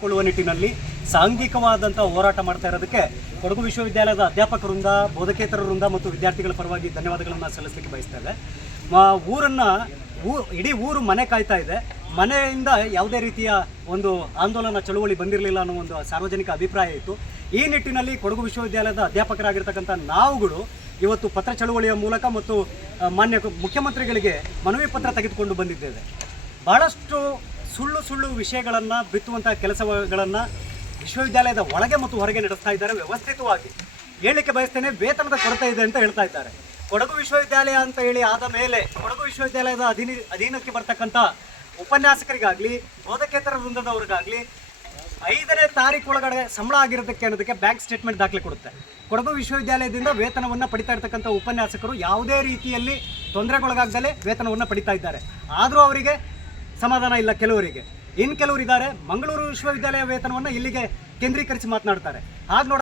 ಕೊಳ್ಳುವ ನಿಟ್ಟಿನಲ್ಲಿ ಸಾಂಘಿಕವಾದಂಥ ಹೋರಾಟ ಮಾಡ್ತಾ ಇರೋದಕ್ಕೆ ಕೊಡಗು ವಿಶ್ವವಿದ್ಯಾಲಯದ ಅಧ್ಯಾಪಕ ವೃಂದ ಬೋಧಕೇತರ ವೃಂದ ಮತ್ತು ವಿದ್ಯಾರ್ಥಿಗಳ ಪರವಾಗಿ ಧನ್ಯವಾದಗಳನ್ನು ಸಲ್ಲಿಸಲಿಕ್ಕೆ ಬಯಸ್ತೇವೆ ಊರನ್ನ, ಊ, ಇಡೀ ಊರು ಮನೆ ಕಾಯ್ತಾ ಇದೆ. ಮನೆಯಿಂದ ಯಾವುದೇ ರೀತಿಯ ಒಂದು ಆಂದೋಲನ, ಚಳುವಳಿ ಬಂದಿರಲಿಲ್ಲ ಅನ್ನೋ ಒಂದು ಸಾರ್ವಜನಿಕ ಅಭಿಪ್ರಾಯ ಇತ್ತು. ಈ ನಿಟ್ಟಿನಲ್ಲಿ ಕೊಡಗು ವಿಶ್ವವಿದ್ಯಾಲಯದ ಅಧ್ಯಾಪಕರಾಗಿರ್ತಕ್ಕಂಥ ನಾವುಗಳು ಇವತ್ತು ಪತ್ರ ಚಳುವಳಿಯ ಮೂಲಕ ಮತ್ತು ಮಾನ್ಯ ಮುಖ್ಯಮಂತ್ರಿಗಳಿಗೆ ಮನವಿ ಪತ್ರ ತೆಗೆದುಕೊಂಡು ಬಂದಿದ್ದೇವೆ. ಬಹಳಷ್ಟು ಸುಳ್ಳು ಸುಳ್ಳು ವಿಷಯಗಳನ್ನು, ಬಿತ್ತುವಂತಹ ಕೆಲಸಗಳನ್ನು ವಿಶ್ವವಿದ್ಯಾಲಯದ ಒಳಗೆ ಮತ್ತು ಹೊರಗೆ ನಡೆಸ್ತಾ ಇದ್ದಾರೆ. ವ್ಯವಸ್ಥಿತವಾಗಿ ಹೇಳಲಿಕ್ಕೆ ಬಯಸ್ತೇನೆ, ವೇತನದ ಕೊರತೆ ಇದೆ ಅಂತ ಹೇಳ್ತಾ ಇದ್ದಾರೆ. ಕೊಡಗು ವಿಶ್ವವಿದ್ಯಾಲಯ ಅಂತ ಹೇಳಿ ಆದ ಮೇಲೆ, ಕೊಡಗು ವಿಶ್ವವಿದ್ಯಾಲಯದ ಅಧೀನ, ಅಧೀನಕ್ಕೆ ಬರ್ತಕ್ಕಂಥ ಉಪನ್ಯಾಸಕರಿಗಾಗಲಿ, ಬೋಧಕೇತರ ವೃಂದದವ್ರಿಗಾಗಲಿ, ಐದನೇ ತಾರೀಕು ಒಳಗಡೆ ಸಂಬಳ ಆಗಿರೋದಕ್ಕೆ ಅನ್ನೋದಕ್ಕೆ ಬ್ಯಾಂಕ್ ಸ್ಟೇಟ್ಮೆಂಟ್ ದಾಖಲೆ ಕೊಡುತ್ತೆ. ಕೊಡಗು ವಿಶ್ವವಿದ್ಯಾಲಯದಿಂದ ವೇತನವನ್ನು ಪಡಿತಾ ಇರ್ತಕ್ಕಂಥ ಉಪನ್ಯಾಸಕರು ಯಾವುದೇ ರೀತಿಯಲ್ಲಿ ತೊಂದರೆಗೊಳಗಾಗದಲೇ ವೇತನವನ್ನು ಪಡಿತಾ ಇದ್ದಾರೆ. ಆದರೂ ಅವರಿಗೆ ಸಮಾಧಾನ ಇಲ್ಲ ಕೆಲವರಿಗೆ. ಇನ್ನು ಕೆಲವರು ಇದ್ದಾರೆ ಮಂಗಳೂರು ವಿಶ್ವವಿದ್ಯಾಲಯ ವೇತನವನ್ನು ಇಲ್ಲಿಗೆ ಕೇಂದ್ರೀಕರಿಸಿ ಮಾತನಾಡ್ತಾರೆ. ನೋಡ